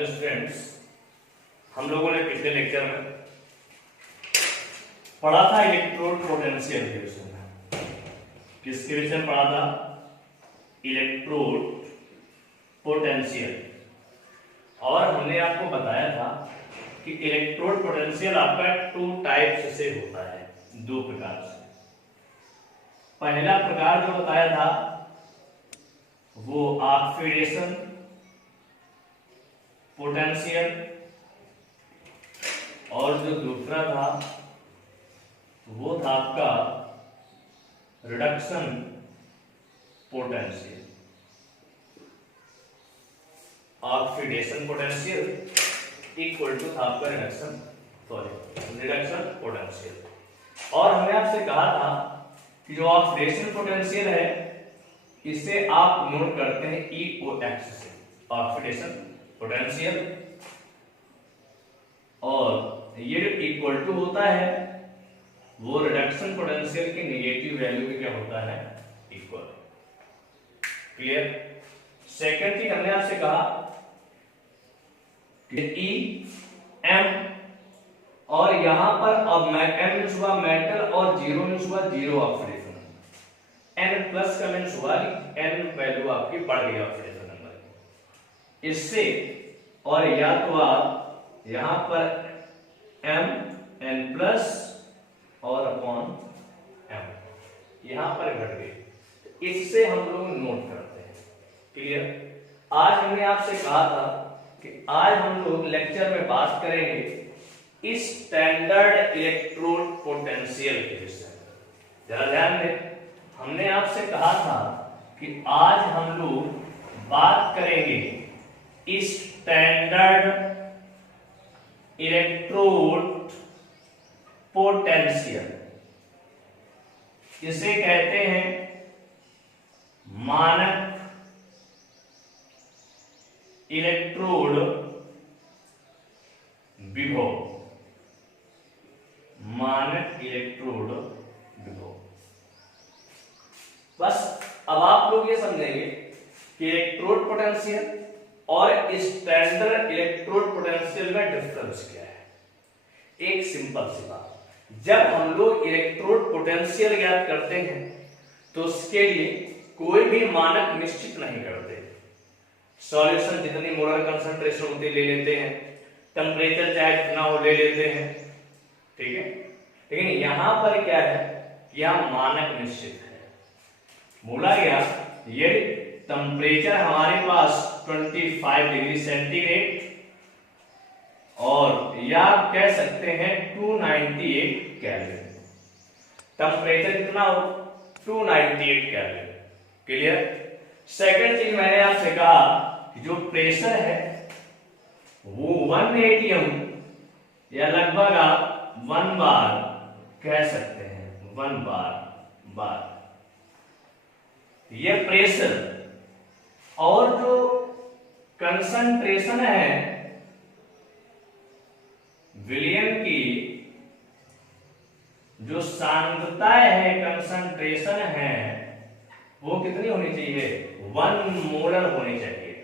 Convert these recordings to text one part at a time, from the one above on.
Hello students, हम लोगों ने पिछले लेक्चर में पढ़ा था इलेक्ट्रोड पोटेंशियल के विषय में। किसके विषय में पढ़ा था? Electrode potential. और हमने आपको बताया था कि इलेक्ट्रोड पोटेंशियल आपका टू टाइप्स से होता है, दो प्रकार से। पहला प्रकार जो बताया था वो ऑक्सीडेशन पोटेंशियल, और जो दूसरा था वो था आपका reduction potential. Oxidation potential equal to था आपका रिडक्शन पोटेंशियल। और हमने आपसे कहा था कि जो ऑक्सीडेशन पोटेंशियल है इसे आप नोट करते हैं EOX से, ऑक्सीडेशन पोटेंशियल। और ये जो इक्वल टू होता है वो रिडक्शन पोटेंशियल की नेगेटिव वैल्यू में क्या होता है? इक्वल। क्लियर? सेकंड चीज हमने आपसे कहा कि EM, और यहां पर अब M मींस हुआ मेटल और 0 मींस हुआ जीरो ऑक्सीडेशन। N प्लस का मींस हुआ N वैल्यू आपकी बढ़ गई ऑक्सीडेशन नंबर की। इससे और या तो आप यहां पर M N प्लस और अपॉन M यहां पर घट गई, इससे हम लोग नोट करते हैं। क्लियर? आज हमने आपसे कहा था कि आज हम लोग लेक्चर में बात करेंगे स्टैंडर्ड इलेक्ट्रोड पोटेंशियल के विषय में। जरा ध्यान दें, हमने आपसे कहा था कि आज हम लोग बात करेंगे स्टैंडर्ड इलेक्ट्रोड पोटेंशियल। इसे कहते हैं मानक इलेक्ट्रोड विभव। मानक इलेक्ट्रोड विभव। बस अब आप लोग ये समझेंगे कि इलेक्ट्रोड पोटेंशियल और स्टैंडर्ड इलेक्ट्रोड पोटेंशियल में डिफरेंस क्या है। एक सिंपल सी बात, जब हम लोग इलेक्ट्रोड पोटेंशियल ज्ञात करते हैं तो उसके लिए कोई भी मानक निश्चित नहीं करते। सॉल्यूशन जितनी मोलर कंसंट्रेशन होती ले लेते हैं, टेम्परेचर चाहे जितना हो ले लेते हैं, ठीक है। लेकिन यहां पर क्या है, यह मानक निश्चित है। बोला गया ये टेम्परेचर हमारे पास 25 डिग्री सेंटीग्रेड, और या आप कह सकते हैं 298 केल्विन। टेम्परेचर कितना हो? 298 केल्विन। क्लियर? सेकंड चीज मैंने आपसे कहा कि जो प्रेशर है वो 1 atm या लगभग आप 1 बार कह सकते हैं, 1 बार ये प्रेशर। और जो कंसंट्रेशन है विलियम की, जो सांद्रता है, कंसंट्रेशन है, वो कितनी होनी चाहिए? 1 मोलर होनी चाहिए।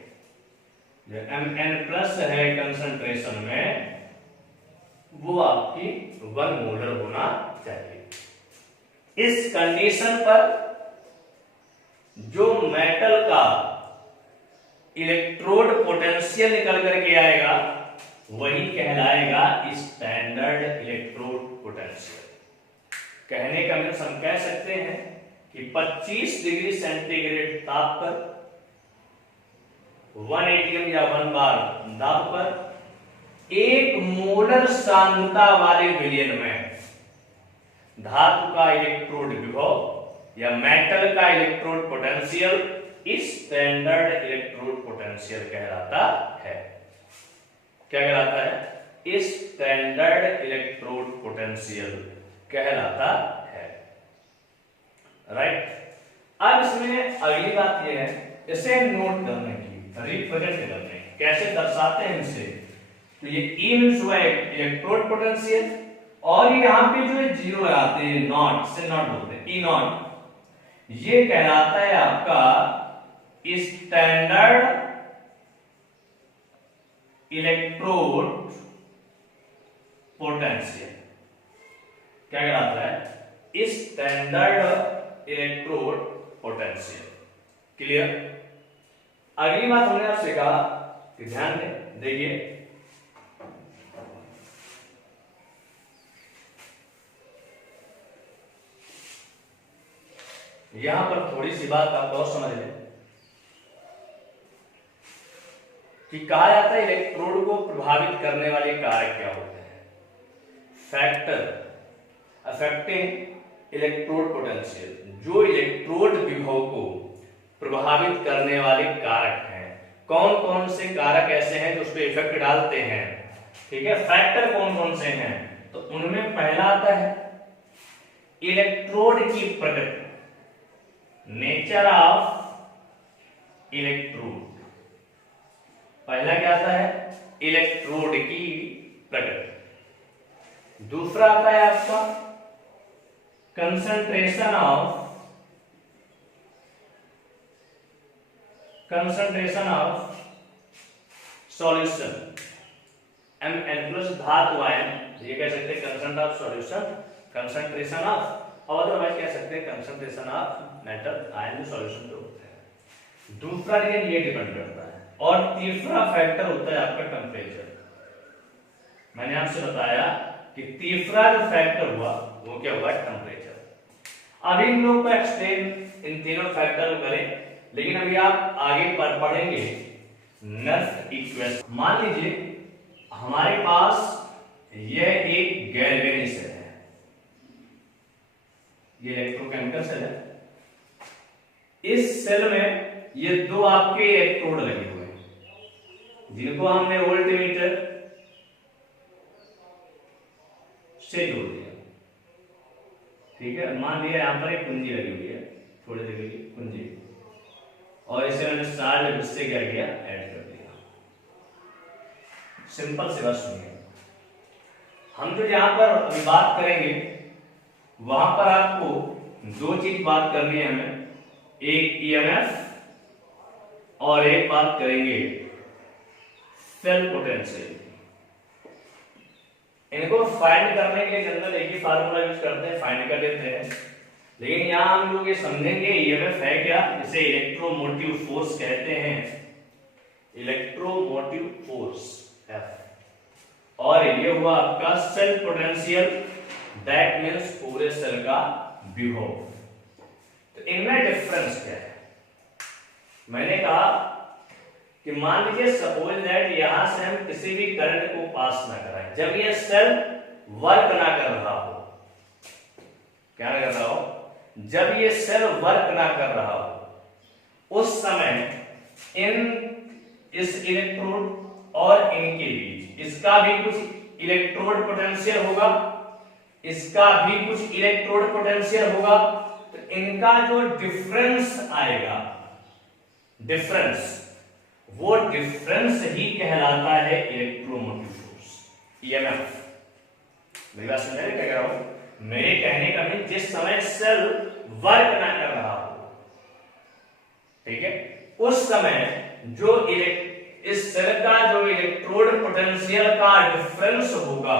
जो Mn प्लस है कंसंट्रेशन में वो आपकी 1 मोलर होना चाहिए। इस कंडीशन पर जो मेटल का इलेक्ट्रोड पोटेंशियल निकल करके आएगा वही कहलाएगा स्टैंडर्ड इलेक्ट्रोड पोटेंशियल। कहने का मीन्स हम कह सकते हैं कि 25 डिग्री सेंटीग्रेड ताप पर 1 atm या 1 बार दाब पर 1 मोलर सांद्रता वाले विलयन में धातु का इलेक्ट्रोड विभव या मेटल का electrode potential standard electrode potential कहलाता है। क्या कहलाता है? स्टैंडर्ड इलेक्ट्रोड पोटेंशियल कहलाता है। राइट? अब इसमें अगली बात यह है, इसे नोट करने की, रिप्रेजेंट करने की, कैसे दर्शाते हैं इसे। तो ये E मींस हुआ इलेक्ट्रोड पोटेंशियल, और यहाँ पे जो जीरो आते हैं, नॉट से नॉट बोलते हैं, E नॉट, ये कहलाता है आपका स्टैंडर्ड इलेक्ट्रोड पोटेंशियल क्या कहलाता है? Standard electrode potential. क्लियर? अगली बात हमने आपसे कहा कि ध्यान दें, देखिए यहां पर थोड़ी सी बात आप और समझ लें कि कहा जाता है इलेक्ट्रोड को प्रभावित करने वाले कारक क्या होते हैं? फैक्टर अफेक्टिंग इलेक्ट्रोड पोटेंशियल, जो इलेक्ट्रोड विभव को प्रभावित करने वाले कारक हैं। कौन कौन से कारक ऐसे हैं जो उस पर इफेक्ट डालते हैं? ठीक है, फैक्टर कौन कौन से हैं? तो उनमें पहला आता है इलेक्ट्रोड की प्रकृति, नेचर ऑफ इलेक्ट्रोड। पहला क्या आता है? इलेक्ट्रोड की प्रकृति। दूसरा आता है आपका concentration of solution, Mn plus धातु आयन, ये कह सकते हैं concentration of solution, concentration of, और अदरवाइज कह सकते हैं कंसंट्रेशन ऑफ मेटल आयन जो सॉल्यूशन पे होते हैं। दूसरा ये डिपेंड करता है। और तीसरा फैक्टर होता है आपका टेम्परेचर। मैंने आपसे बताया कि तीसरा जो फैक्टर हुआ वो क्या हुआ? टेम्परेचर। अभी इन लोगों को एक्सप्लेन इन तीनों फैक्टर को करें, लेकिन अभी आप आगे पढ़ेंगे नर्स इक्वेशन। मान लीजिए हमारे पास यह एक गैल्वेनिक सेल है, ये इलेक्ट्रोकेमिकल सेल है। इस सेल में ये दो आपके इलेक्ट्रोड लगे हुए हैं जिनको हमने वोल्टमीटर से जोड़ दिया। ठीक है, मान लिया यहां पर एक कुंजी लगी हुई है, थोड़ी देर के लिए कुंजी, और इसे मैंने सारे हिस्से क्या किया? ऐड कर दिया। सिंपल सी बात सुनिए, हम जो यहां पर अभी बात करेंगे वहां पर आपको दो चीज बात करनी है हमें, एक ईएमएफ और एक बात करेंगे सेल पोटेंशियल। इनको फाइंड करने के लिए जनरल एक ही फार्मूला यूज करते हैं, फाइंड कर लेते हैं। लेकिन यहां हम लोग ये समझेंगे ईएमएफ है क्या, इसे इलेक्ट्रोमोटिव फोर्स कहते हैं, इलेक्ट्रोमोटिव फोर्स एफ। और ये हुआ आपका सेल पोटेंशियल, दैट मींस पूरे सेल का विभव। तो इनमें डिफरेंस क्या है? मैंने कहा कि मान लीजिए सपोज दैट यहां से हम किसी भी करंट को पास ना कराएं, जब ये सेल वर्क ना कर रहा हो, क्या कर रहा हो? जब ये सेल वर्क ना कर रहा हो, उस समय इस इलेक्ट्रोड और इनके बीच इसका भी कुछ इलेक्ट्रोड पोटेंशियल होगा, इसका भी कुछ इलेक्ट्रोड पोटेंशियल होगा। तो इनका जो डिफरेंस आएगा, डिफरेंस, वो डिफरेंस ही कहलाता है इलेक्ट्रोमोटिव फोर्स, ईएमएफ। मेरी बात समझ रहे क्या कह रहा हूं? मेरे कहने का मीन जिस समय सेल वर्क ना कर रहा हो, ठीक है, उस समय जो इस सेल का जो इलेक्ट्रोड पोटेंशियल का डिफरेंस होगा,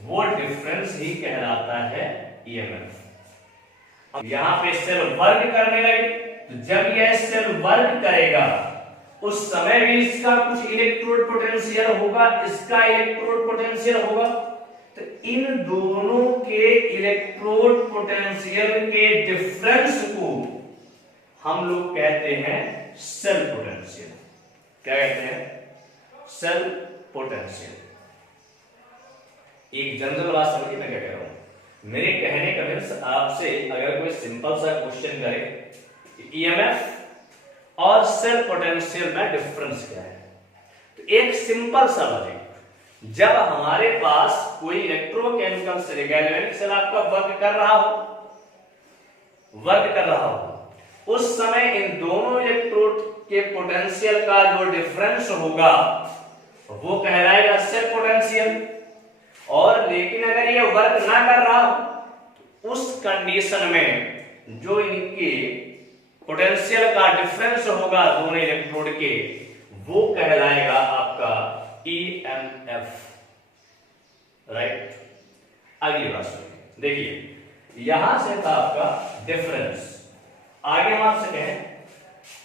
वो डिफरेंस ही कहलाता है ईएमएफ। अब यहां पे सेल वर्क करने लगे, तो जब यह सेल वर्क करेगा उस समय भी इसका कुछ इलेक्ट्रोड पोटेंशियल होगा, इसका इलेक्ट्रोड पोटेंशियल होगा। तो इन दोनों के इलेक्ट्रोड पोटेंशियल के डिफरेंस को हम लोग कहते हैं सेल पोटेंशियल। क्या कहते हैं? Cell potential. एक जनरल बात समझिए मैं क्या कह रहा हूं। मेरे कहने का मीन्स आपसे अगर कोई सिंपल सा क्वेश्चन करे ईएमएफ और सेल पोटेंशियल में डिफरेंस क्या है, तो एक सिंपल सा लॉजिक, जब हमारे पास कोई इलेक्ट्रोकेमिकल सेल, गैल्वेनिक सेल आपका वर्क कर रहा हो, उस समय इन दोनों इलेक्ट्रोड के पोटेंशियल का जो डिफरेंस होगा वो कहलाएगा सेल पोटेंशियल। और लेकिन अगर ये वर्क ना कर रहा हो, उस कंडीशन में जो इनके पोटेंशियल का डिफरेंस होगा दोनों इलेक्ट्रोड के, वो कहलाएगा आपका EMF, राइट। अगली बात सुनिए, देखिए यहां से था आपका डिफरेंस, आगे हम आपसे कहें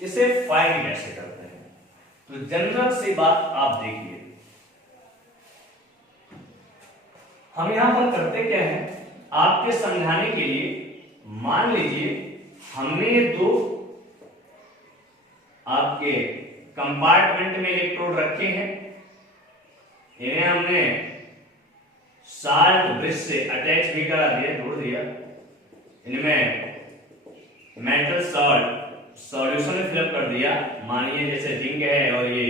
इसे फाइंड कैसे करते हैं, तो जनरल सी बात आप देखिए, हम यहां पर करते क्या है, आपके समझाने के लिए मान लीजिए हमने ये दो आपके कंपार्टमेंट में इलेक्ट्रोड रखे हैं, इन्हें हमने साल्ट ब्रिज से अटैच भी करा दिया, जोड़ दिया, इनमें मेटल सॉल्ट सॉल्यूशन में फिलअप कर दिया, मानिए जैसे जिंक है और ये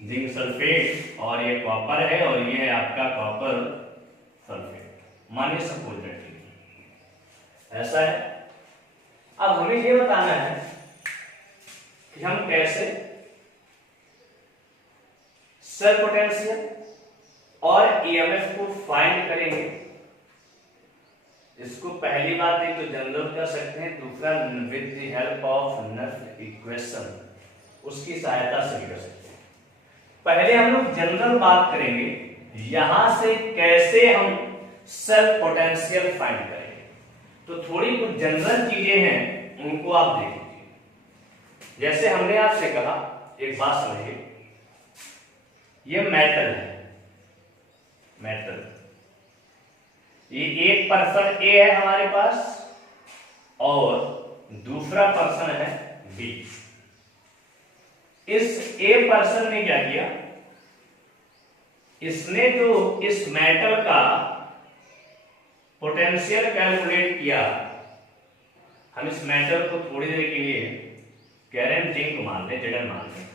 जिंक सल्फेट और ये कॉपर है और ये है आपका कॉपर सल्फेट, मानिए सपोज ऐसा है। अब हमें ये बताना है कि हम कैसे सेल पोटेंशियल और ईएमएफ को फाइंड करेंगे। इसको पहली बात एक तो जनरल कर सकते हैं, दूसरा with the help of not equation उसकी सहायता से भी कर सकते हैं। पहले हम लोग जनरल बात करेंगे, यहां से कैसे हम सेल पोटेंशियल फाइंड करेंगे। तो थोड़ी कुछ जनरल चीजें हैं उनको आप देख लीजिए। जैसे हमने आपसे कहा, एक बात समझिए, ये मेटल है, मेटल, ये एक पर्सन ए है हमारे पास और दूसरा पर्सन है बी। इस ए पर्सन ने क्या किया, इसने जो इस मेटल का पोटेंशियल कैलकुलेट किया, हम इस मेटल को थोड़ी देर के लिए कह रहे हैं जिंक मान लें, जेडन मान लें,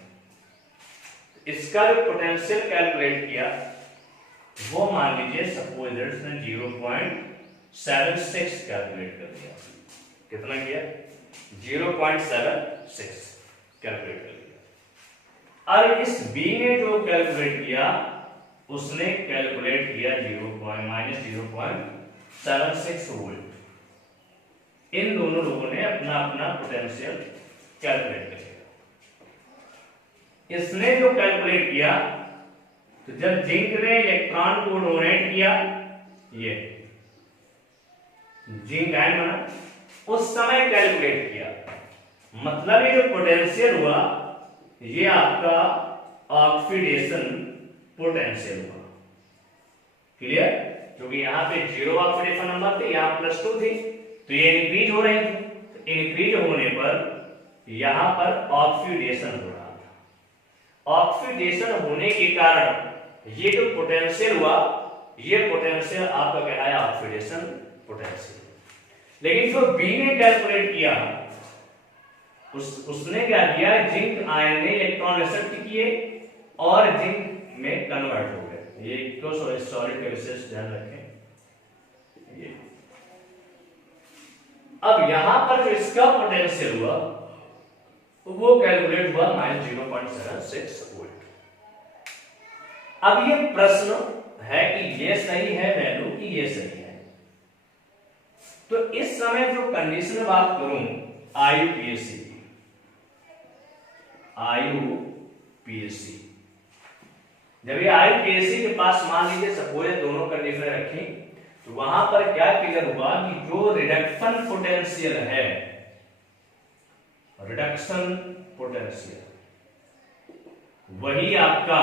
इसका जो पोटेंशियल कैलकुलेट किया वो मान लीजिए सपोज इसने 0.76 कैलकुलेट कर दिया। कितना किया? 0.76 कैलकुलेट कर दिया। और इस बी ने जो कैलकुलेट किया उसने कैलकुलेट किया -0.76 वोल्ट। इन दोनों लोगों ने अपना अपना पोटेंशियल कैलकुलेट कर लिया। इसने जो कैलकुलेट किया, तो जब जिंक ने इलेक्ट्रॉन को डोनेट किया, ये जिंक आयन बना, उस समय कैलकुलेट किया, मतलब ये जो पोटेंशियल हुआ ये आपका ऑक्सीडेशन पोटेंशियल हुआ। क्लियर? क्योंकि यहाँ पे 0 ऑक्सीडेशन नंबर थे, यहाँ +2 थी, तो ये इंक्रीज हो रही थी, तो इंक्रीज होने पर यहां पर ऑक्सीडेशन हो रहा था। ऑक्सीडेशन होने के कारण ये जो पोटेंशियल हुआ, ये पोटेंशियल आपका कहलाया ऑक्सीडेशन पोटेंशियल। लेकिन जो बी ने कैलकुलेट किया, उसने क्या किया, जिंक आयन ने इलेक्ट्रॉन एक्सेप्ट किए और जिंक में कन्वर्ट हो गए। ये सॉलिड का विशेष ध्यान रखें। ये अब यहां पर जो इसका पोटेंशियल हुआ वो कैलकुलेट हुआ -0.76 वोल्ट। अब ये प्रश्न है कि ये सही है वैल्यू कि ये सही है। तो इस समय जो कंडीशन बात करूं आईयूपीएसी की, आईयूपीएसी, जब ये आईयूपीएसी के पास मान लीजिए सपोज दोनों कंडीशन रखी, तो वहां पर क्या क्लियर हुआ कि जो रिडक्शन पोटेंशियल है, रिडक्शन पोटेंशियल, वही आपका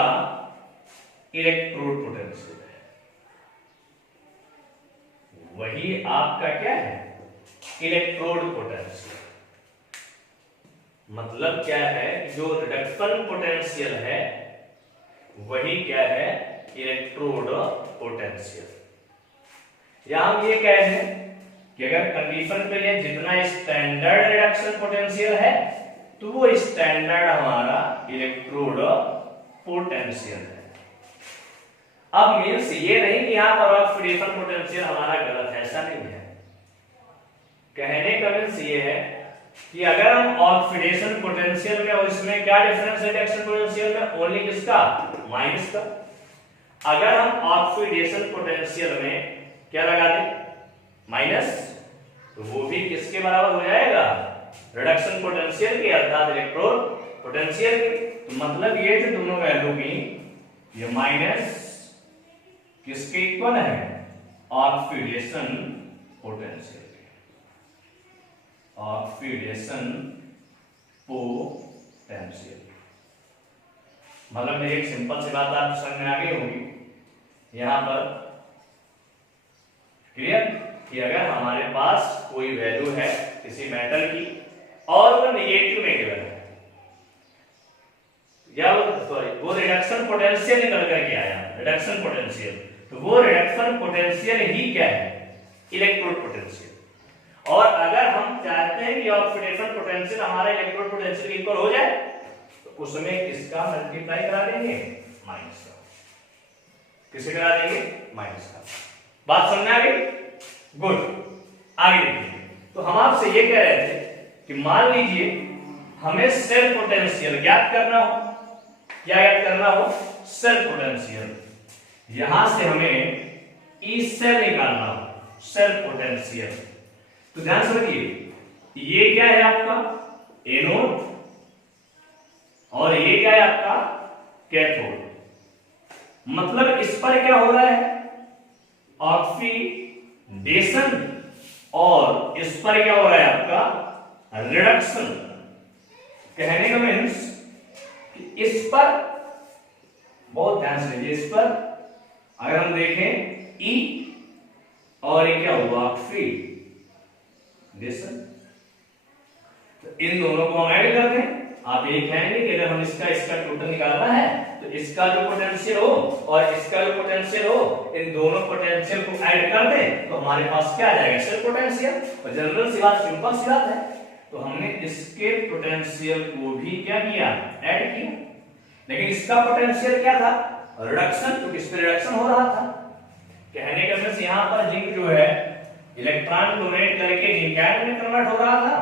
इलेक्ट्रोड पोटेंशियल है। वही आपका क्या है, इलेक्ट्रोड पोटेंशियल। मतलब क्या है, जो रिडक्शन पोटेंशियल है वही क्या है, इलेक्ट्रोड पोटेंशियल। या हम ये कह रहे हैं कि अगर कंडीशन पे लिए जितना स्टैंडर्ड रिडक्शन पोटेंशियल है, तो वो स्टैंडर्ड हमारा इलेक्ट्रोड पोटेंशियल है। अब मीन्स ये नहीं कि यहां पर ऑक्सीडेशन पोटेंशियल हमारा गलत है, ऐसा नहीं है। कहने का मीन्स ये है कि अगर हम ऑक्सीडेशन पोटेंशियल में और इसमें क्या डिफरेंस है रिडक्शन पोटेंशियल में, ओनली किसका, माइनस का। अगर हम ऑक्सीडेशन पोटेंशियल में क्या लगा दें, माइनस, तो वो भी किसके बराबर हो जाएगा, रिडक्शन पोटेंशियल के, अर्थात इलेक्ट्रोड पोटेंशियल के। तो मतलब ये जो दोनों वैल्यू की ये माइनस किसके इक्वल है, ऑक्सीडेशन पोटेंशियल, ऑक्सीडेशन पोटेंशियल। मतलब मेरी एक सिंपल सी बात आप समझ में आ गई होगी यहां पर, क्लियर, कि अगर हमारे पास कोई वैल्यू है किसी मेटल की और वो नेगेटिव में गिवन है, या वो रिडक्शन पोटेंशियल निकल करके आया, रिडक्शन पोटेंशियल, तो वो रिडक्शन पोटेंशियल ही क्या है, इलेक्ट्रोड पोटेंशियल। और अगर हम चाहते हैं कि ऑक्सीडेशन पोटेंशियल हमारा इलेक्ट्रोड पोटेंशियल के इक्वल हो जाए, तो उसमें किसका मल्टीप्लाई करा देंगे, माइनस का। किसे करा देंगे, माइनस का। बात समझ में आ गई, गुड। आगे देखिए, तो हम आपसे ये कह रहे थे कि मान लीजिए हमें सेल पोटेंशियल ज्ञात करना हो, क्या ज्ञात करना हो, सेल पोटेंशियल। यहां से हमें ई सेल निकालना हो, सेल पोटेंशियल। तो ध्यान से रखिए, ये क्या है आपका एनोड और ये क्या है आपका कैथोड। मतलब इस पर क्या हो रहा है, ऑक्सीडेशन, और इस पर क्या हो रहा है आपका रिडक्शन। कहने का मीन्स कि इस पर, बहुत ध्यान से लीजिए, इस पर अगर हम देखें ई और ये क्या हुआ ऑक्सीडेशन, तो इन दोनों को हम ऐड कर दें। आप यही कहेंगे कि अगर हम इसका टोटल निकालना है तो इसका जो पोटेंशियल हो और इसका जो पोटेंशियल हो, इन दोनों पोटेंशियल को ऐड कर दें तो हमारे पास क्या आ जाएगा, सेल पोटेंशियल। और जनरल सी बात, सिंपल सी बात है, तो हमने इसके पोटेंशियल को भी क्या किया, ऐड किया। लेकिन इसका पोटेंशियल क्या था, रिडक्शन, तो किस पे रिडक्शन हो रहा था। कहने का मतलब यहां पर जिंक जो है इलेक्ट्रॉन डोनेट करके जिंक आयन में कन्वर्ट हो रहा था,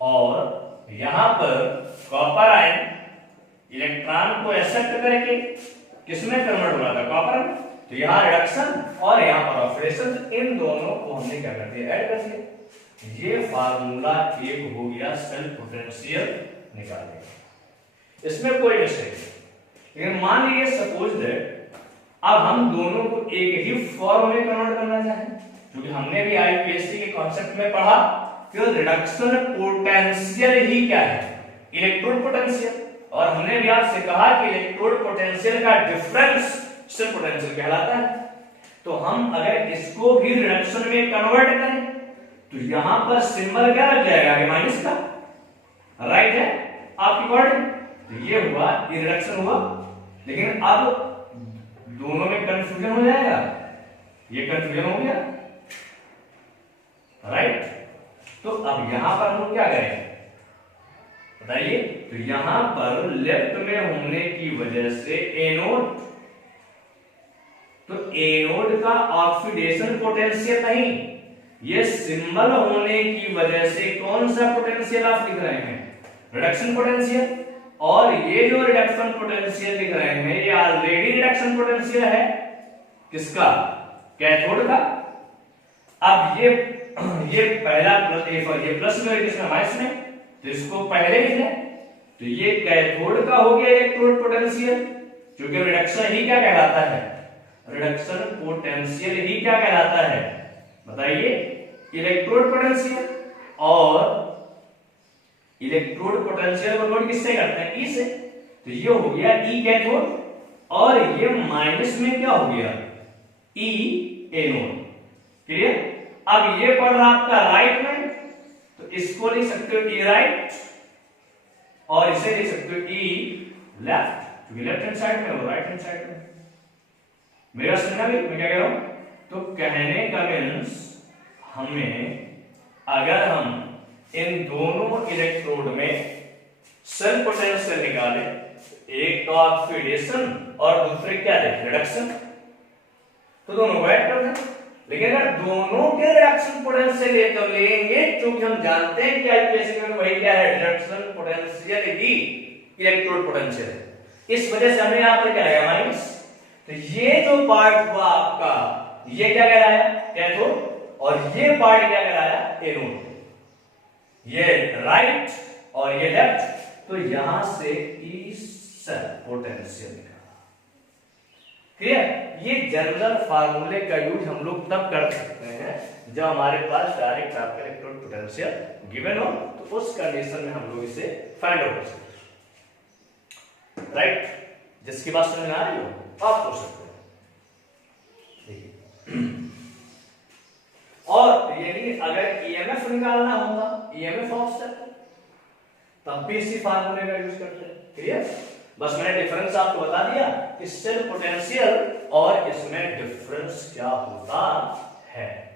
और यहां पर कॉपर आयन इलेक्ट्रॉन को एक्सेप्ट करके किसमें कन्वर्ट हो रहा था, कॉपर में। तो यहां रिडक्शन और यहां पर ऑक्सीडेशन, इन दोनों को हमने क्या कर दिया, ऐड कर दिया। ये फार्मूला एक हो गया सेल पोटेंशियल निकालने का, इसमें कोई मिस्टेक नहीं। लेकिन मान लीजिए सपोज दैट अब हम दोनों को एक ही फॉर्म में कन्वर्ट करना चाहें, क्योंकि हमने भी आईपीएससी के कॉन्सेप्ट में पढ़ा कि रिडक्शन पोटेंशियल ही क्या है, इलेक्ट्रोड पोटेंशियल। और हमने भी आपसे कहा कि इलेक्ट्रोड पोटेंशियल का डिफरेंस सेल पोटेंशियल कहलाता है। तो हम अगर इसको भी रिडक्शन में कन्वर्ट करें तो यहां पर सिंबल क्या लग जाएगा, माइनस का, राइट है आपकी अकॉर्डिंग। तो ये हुआ, ये रिडक्शन हुआ। लेकिन अब दोनों में कंफ्यूजन हो जाएगा, ये कंफ्यूजन हो गया, राइट। तो अब यहां पर हम क्या करें बताइए, तो यहां पर लेफ्ट में होने की वजह से एनोड, तो एनोड का ऑक्सीडेशन पोटेंशियल नहीं, ये सिंबल होने की वजह से कौन सा पोटेंशियल आप लिख रहे हैं, रिडक्शन पोटेंशियल। और ये जो रिडक्शन पोटेंशियल लिख रहे हैं ये ऑलरेडी रिडक्शन पोटेंशियल है, किसका, कैथोड का। अब ये पहला प्लस, ये प्लस में किसमें, माइनस में, तो इसको पहले लिख लें। तो ये कैथोड का हो गया इलेक्ट्रोड पोटेंशियल, क्योंकि रिडक्शन ही क्या कहलाता है, रिडक्शन पोटेंशियल ही क्या कहलाता है बताइए, इलेक्ट्रोड पोटेंशियल। और इलेक्ट्रोड पोटेंशियल को नोट किससे करते हैं, ई से। तो ये हो गया ई कैथोड, और ये माइनस में क्या हो गया, ई एनोड। क्लियर। अब ये पढ़ रहा आपका राइट में, तो इसको लिख सकते हो ई राइट, और इसे लिख सकते हो ई लेफ्ट, क्योंकि लेफ्ट हैंड साइड में हो, राइट हैंड साइड में। मेरा समझना भी, मैं क्या कह रहा हूं, तो कहने का मीन्स हमें, अगर हम इन दोनों इलेक्ट्रोड में सेल पोटेंशियल निकाले, एक तो ऑक्सीडेशन और दूसरे क्या है, रिडक्शन, तो दोनों को ऐड कर दें। लेकिन अगर दोनों के रिडक्शन पोटेंशियल ये तो लेंगे, क्योंकि हम जानते हैं कि आईपीएससी में वही क्या है, रिडक्शन पोटेंशियल ही इलेक्ट्रोड पोटेंशियल है। इस वजह से हमें यहां पर क्या आएगा, माइनस। तो ये जो पार्ट हुआ आपका, ये क्या कहलाया, कैथोड, और ये पार्ट क्या कहलाया, एनोड। ये राइट और ये लेफ्ट, तो यहां से ई सेल पोटेंशियल निकाला। क्लियर? ये जनरल फार्मूले का यूज हम लोग तब कर सकते हैं जब हमारे पास डायरेक्ट आपका इलेक्ट्रोड पोटेंशियल गिवन हो, तो उस कंडीशन में हम लोग इसे फाइंड आउट कर सकते हैं। राइट? जिसकी बात समझ में आ रही हो आप पूछ सकते हैं। देखिए, और यदि अगर ईएमएफ निकालना होगा, ईएमएफ ऑफसेट, तब भी इसी फार्मूले का यूज करते हैं। क्लियर? बस मैंने डिफरेंस आपको बता दिया कि सेल पोटेंशियल और इसमें डिफरेंस क्या होता है।